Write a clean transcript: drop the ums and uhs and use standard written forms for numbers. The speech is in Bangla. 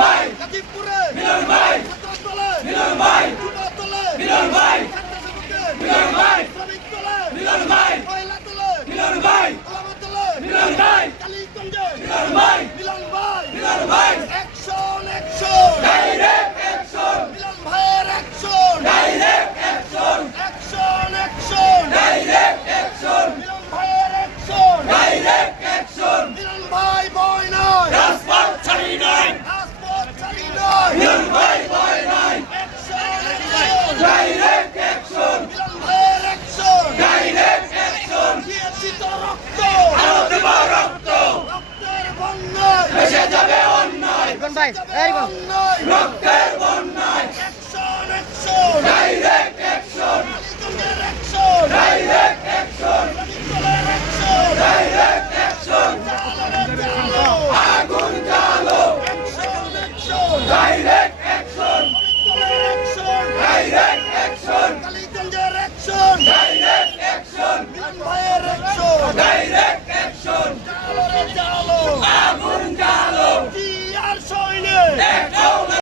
ভাই গাজীপুরে মিলন ভাই ছাত্রদলে মিলন ভাই যুবদলে মিলন ভাই ছাত্রসমিতিতে মিলন ভাই শ্রমিক দলে মিলন ভাই মহিলা দলে মিলন ভাই ওলামা দলে মিলন ভাই কালীগঞ্জে মিলন ভাই মিলন ভাই মিলন ভাই অ্যাকশন অ্যাকশন ডাইরেক্ট অ্যাকশন মিলন ভাইয়ের action direct action action action direct action মিলন ভাইয়ের অ্যাকশন ডাইরেক্ট অ্যাকশন মিলন ভাই ভয় নয় রাজপথ ছাড়ি নাই রাজপথ ছাড়ি নয় মিলন ভাই ভয় নাই অ্যাকশন অ্যাকশন ডাইরেক্ট অ্যাকশন মিলন ভাইয়ের অ্যাকশন ডাইরেক্ট অ্যাকশন দিয়েছি তো রক্ত আরো দেব রক্ত রক্তের বন্যায় ভেসে যাবে অন্যায় ভাই অন্যায় রক্তের বন্যায় অ্যাকশন অ্যাকশন ডাইরেক্ট